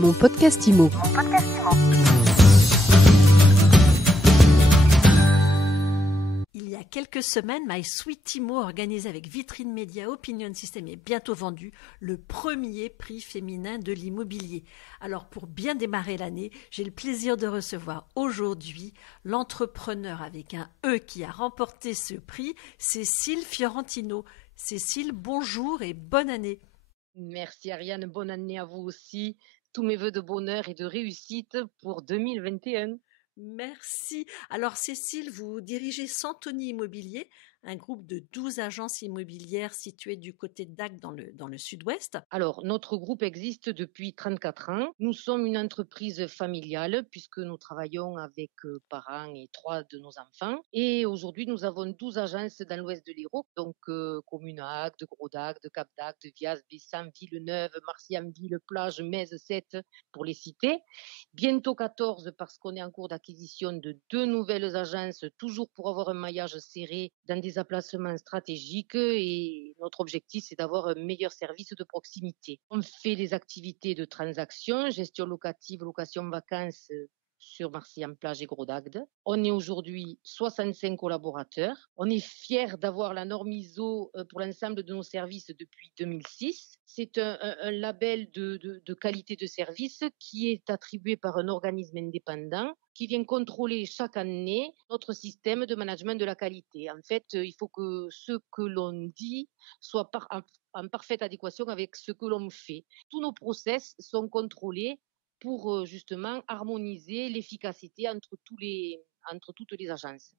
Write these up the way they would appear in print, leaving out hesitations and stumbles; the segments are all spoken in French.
Mon podcast IMO. Il y a quelques semaines, My Sweet IMO organise avec Vitrine Média Opinion System et bientôt vendu le premier prix féminin de l'immobilier. Alors pour bien démarrer l'année, j'ai le plaisir de recevoir aujourd'hui l'entrepreneur avec un E qui a remporté ce prix, Cécile Fiorentino. Cécile, bonjour et bonne année. Merci Ariane, bonne année à vous aussi. Tous mes vœux de bonheur et de réussite pour 2021. Merci. Alors Cécile, vous dirigez Santoni Immobilier, un groupe de 12 agences immobilières situées du côté d'Agde dans le sud-ouest. Alors, notre groupe existe depuis 34 ans. Nous sommes une entreprise familiale puisque nous travaillons avec parents et 3 de nos enfants. Et aujourd'hui, nous avons 12 agences dans l'ouest de l'Hérault, donc communes Agde, Gros d'Agde, Cap d'Agde, Vias, Bessan, Villeneuve, Marcianville, Plage, Metz, 7 pour les citer. Bientôt 14 parce qu'on est en cours d'acquisition de 2 nouvelles agences, toujours pour avoir un maillage serré dans des emplacements stratégiques et notre objectif, c'est d'avoir un meilleur service de proximité. On fait des activités de transaction, gestion locative, location vacances sur Marcian-Plage et Gros d'Agde. On est aujourd'hui 65 collaborateurs. On est fiers d'avoir la norme ISO pour l'ensemble de nos services depuis 2006. C'est un label de qualité de service qui est attribué par un organisme indépendant qui vient contrôler chaque année notre système de management de la qualité. En fait, il faut que ce que l'on dit soit en parfaite adéquation avec ce que l'on fait. Tous nos process sont contrôlés pour justement harmoniser l'efficacité entre toutes les agences.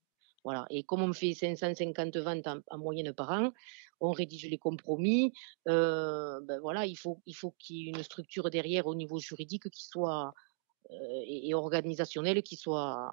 Voilà. Et comme on fait 550 ventes en moyenne par an, on rédige les compromis. Voilà, il faut qu'il y ait une structure derrière au niveau juridique qui soit et organisationnelle qui soit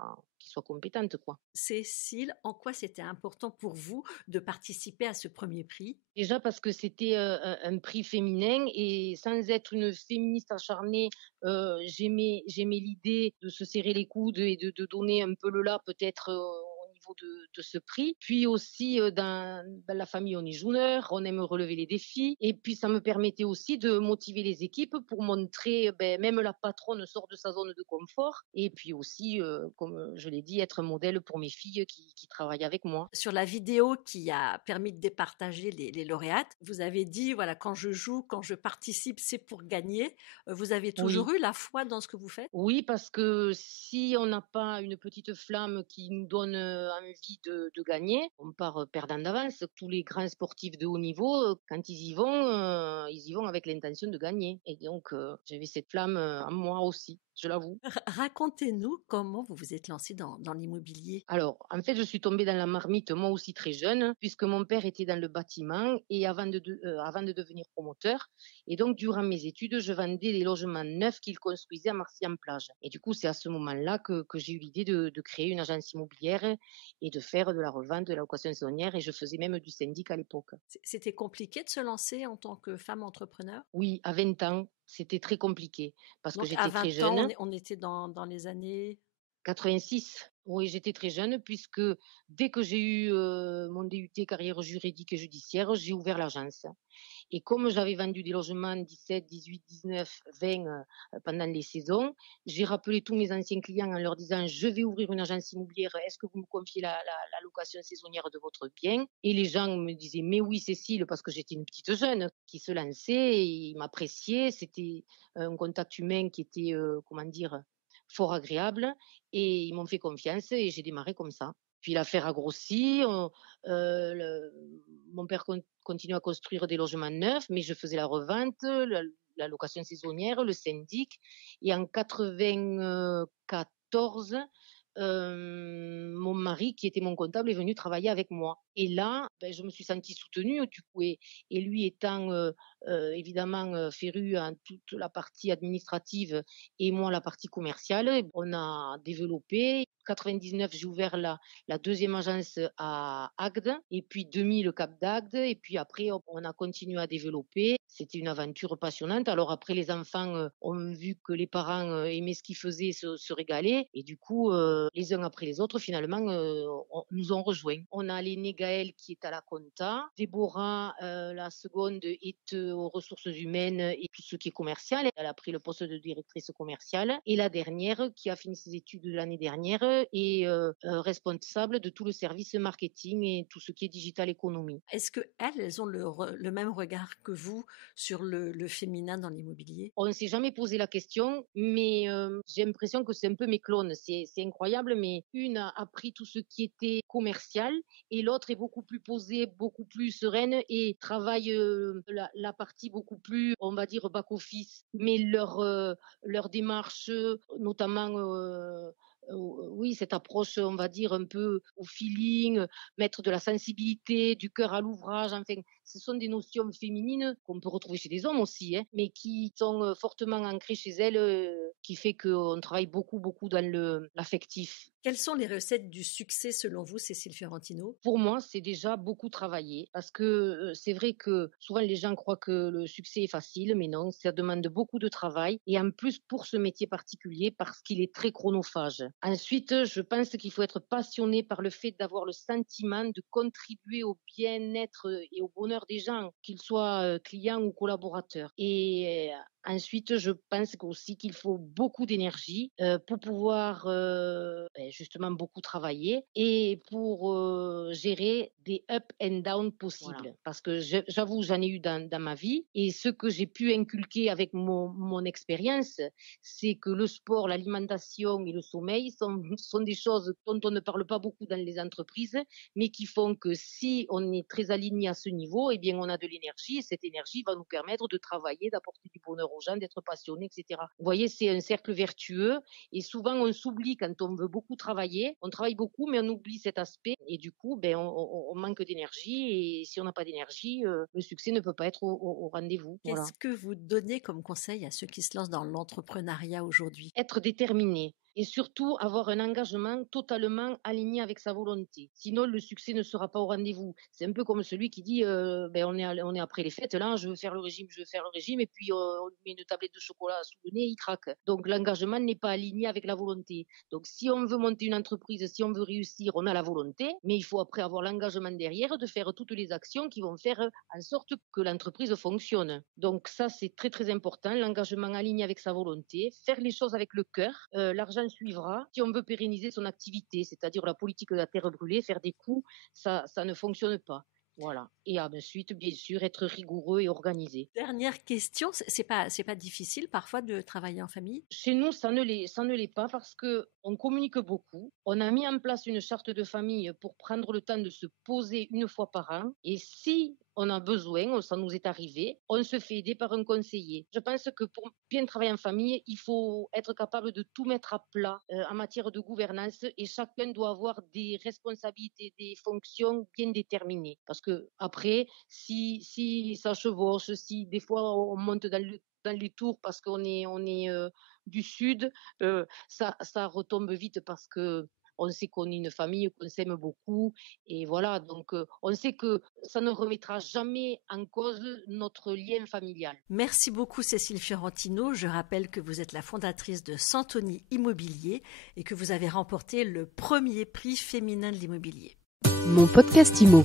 compétente, quoi. Cécile, en quoi c'était important pour vous de participer à ce premier prix? Déjà parce que c'était un prix féminin et sans être une féministe acharnée, j'aimais l'idée de se serrer les coudes et de donner un peu le là peut-être au niveau de ce prix. Puis aussi dans la famille, on est joueur, on aime relever les défis et puis ça me permettait aussi de motiver les équipes pour montrer, même la patronne sort de sa zone de confort et puis aussi, comme je l'ai dit, être un modèle pour mes filles qui travaillent avec moi. Sur la vidéo qui a permis de départager les lauréates, vous avez dit, voilà, quand je joue, quand je participe, c'est pour gagner. Vous avez toujours eu la foi dans ce que vous faites? Oui, parce que si on n'a pas une petite flamme qui nous donne envie de gagner, on part perdant d'avance. Tous les grands sportifs de haut niveau, quand ils y vont avec l'intention de gagner. Et donc, j'avais cette flamme en moi aussi, je l'avoue. Racontez-nous comment vous vous êtes lancé dans l'immobilier. Alors, en fait, je suis tombée dans la marmite, moi aussi très jeune, puisque mon père était dans le bâtiment et avant de devenir promoteur. Et donc, durant mes études, je vendais des logements neufs qu'il construisait à Marcy-en-Plage. Et du coup, c'est à ce moment-là que j'ai eu l'idée de créer une agence immobilière et de faire de la revente, de la location saisonnière. Et je faisais même du syndic à l'époque. C'était compliqué de se lancer en tant que femme entrepreneur? Oui, à 20 ans, c'était très compliqué parce que Donc à j'étais très 20 ans, jeune. on était dans les années... 86. Oui, j'étais très jeune puisque dès que j'ai eu mon DUT carrière juridique et judiciaire, j'ai ouvert l'agence. Et comme j'avais vendu des logements 17, 18, 19, 20 pendant les saisons, j'ai rappelé tous mes anciens clients en leur disant je vais ouvrir une agence immobilière, est-ce que vous me confiez la location saisonnière de votre bien? Et les gens me disaient mais oui Cécile, parce que j'étais une petite jeune qui se lançait, et ils m'appréciaient, c'était un contact humain qui était, comment dire, fort agréable et ils m'ont fait confiance et j'ai démarré comme ça. Puis l'affaire a grossi, mon père continue à construire des logements neufs, mais je faisais la revente, la location saisonnière, le syndic. Et en 94, mon mari, qui était mon comptable, est venu travailler avec moi. Et là, je me suis sentie soutenue du coup. Et lui étant évidemment féru en toute la partie administrative et moi la partie commerciale, on a développé. 99, j'ai ouvert la deuxième agence à Agde, et puis 2000 le Cap d'Agde, et puis après on a continué à développer. c'était une aventure passionnante. Alors après, les enfants ont vu que les parents aimaient ce qu'ils faisaient, se régalaient. Et du coup, les uns après les autres, finalement, nous ont rejoints. On a l'aîné Gaëlle qui est à la compta. Déborah, la seconde, est aux ressources humaines et tout ce qui est commercial. Elle a pris le poste de directrice commerciale. Et la dernière, qui a fini ses études l'année dernière, est responsable de tout le service marketing et tout ce qui est digital économie. Est-ce qu'elles ont le même regard que vous sur le féminin dans l'immobilier? On ne s'est jamais posé la question, mais j'ai l'impression que c'est un peu mes clones. C'est incroyable, mais une a appris tout ce qui était commercial et l'autre est beaucoup plus posée, beaucoup plus sereine et travaille la partie beaucoup plus, on va dire, back-office. Mais leur démarche, notamment... oui, cette approche, on va dire, un peu au feeling, mettre de la sensibilité, du cœur à l'ouvrage, enfin, ce sont des notions féminines qu'on peut retrouver chez les hommes aussi, hein, mais qui sont fortement ancrées chez elles, qui fait qu'on travaille beaucoup, beaucoup dans l'affectif. Quelles sont les recettes du succès selon vous, Cécile Fiorentino? Pour moi, c'est déjà beaucoup travaillé parce que c'est vrai que souvent les gens croient que le succès est facile, mais non, ça demande beaucoup de travail et en plus pour ce métier particulier parce qu'il est très chronophage. Ensuite, je pense qu'il faut être passionné par le fait d'avoir le sentiment de contribuer au bien-être et au bonheur des gens, qu'ils soient clients ou collaborateurs. Et ensuite, je pense aussi qu'il faut beaucoup d'énergie pour pouvoir justement beaucoup travailler et pour gérer des up and down possibles. Voilà. Parce que j'avoue, j'en ai eu dans ma vie et ce que j'ai pu inculquer avec mon expérience, c'est que le sport, l'alimentation et le sommeil sont des choses dont on ne parle pas beaucoup dans les entreprises, mais qui font que si on est très aligné à ce niveau, eh bien on a de l'énergie et cette énergie va nous permettre de travailler, d'apporter du bonheur aux gens, d'être passionné, etc. Vous voyez, c'est un cercle vertueux et souvent on s'oublie quand on veut beaucoup travailler. On travaille beaucoup, mais on oublie cet aspect et du coup, on manque d'énergie et si on n'a pas d'énergie, le succès ne peut pas être au rendez-vous. Qu'est-ce Voilà. que vous donnez comme conseil à ceux qui se lancent dans l'entrepreneuriat aujourd'hui? Être déterminé et surtout avoir un engagement totalement aligné avec sa volonté. Sinon, le succès ne sera pas au rendez-vous. C'est un peu comme celui qui dit on est après les fêtes, là, je veux faire le régime, et puis on lui met une tablette de chocolat sous le nez, il craque. Donc l'engagement n'est pas aligné avec la volonté. Donc si on veut monter une entreprise, si on veut réussir, on a la volonté, mais il faut après avoir l'engagement derrière de faire toutes les actions qui vont faire en sorte que l'entreprise fonctionne. Donc ça, c'est très très important, l'engagement aligné avec sa volonté, faire les choses avec le cœur, l'argent suivra. Si on veut pérenniser son activité, c'est-à-dire la politique de la terre brûlée, faire des coups, ça ne fonctionne pas. Voilà. Et ensuite, bien sûr, être rigoureux et organisé. Dernière question, c'est pas difficile parfois de travailler en famille? Chez nous, ça ne l'est pas parce que on communique beaucoup. On a mis en place une charte de famille pour prendre le temps de se poser une fois par an. Et si on a besoin, ça nous est arrivé, on se fait aider par un conseiller. Je pense que pour bien travailler en famille, il faut être capable de tout mettre à plat en matière de gouvernance et chacun doit avoir des responsabilités, des fonctions bien déterminées. Parce que après, si ça chevauche, si des fois on monte dans les tours parce qu'on est du sud, ça retombe vite parce que on sait qu'on est une famille, qu'on s'aime beaucoup et voilà, donc on sait que ça ne remettra jamais en cause notre lien familial. Merci beaucoup Cécile Fiorentino. Je rappelle que vous êtes la fondatrice de Santoni Immobilier et que vous avez remporté le premier prix féminin de l'immobilier. Mon podcast Immo.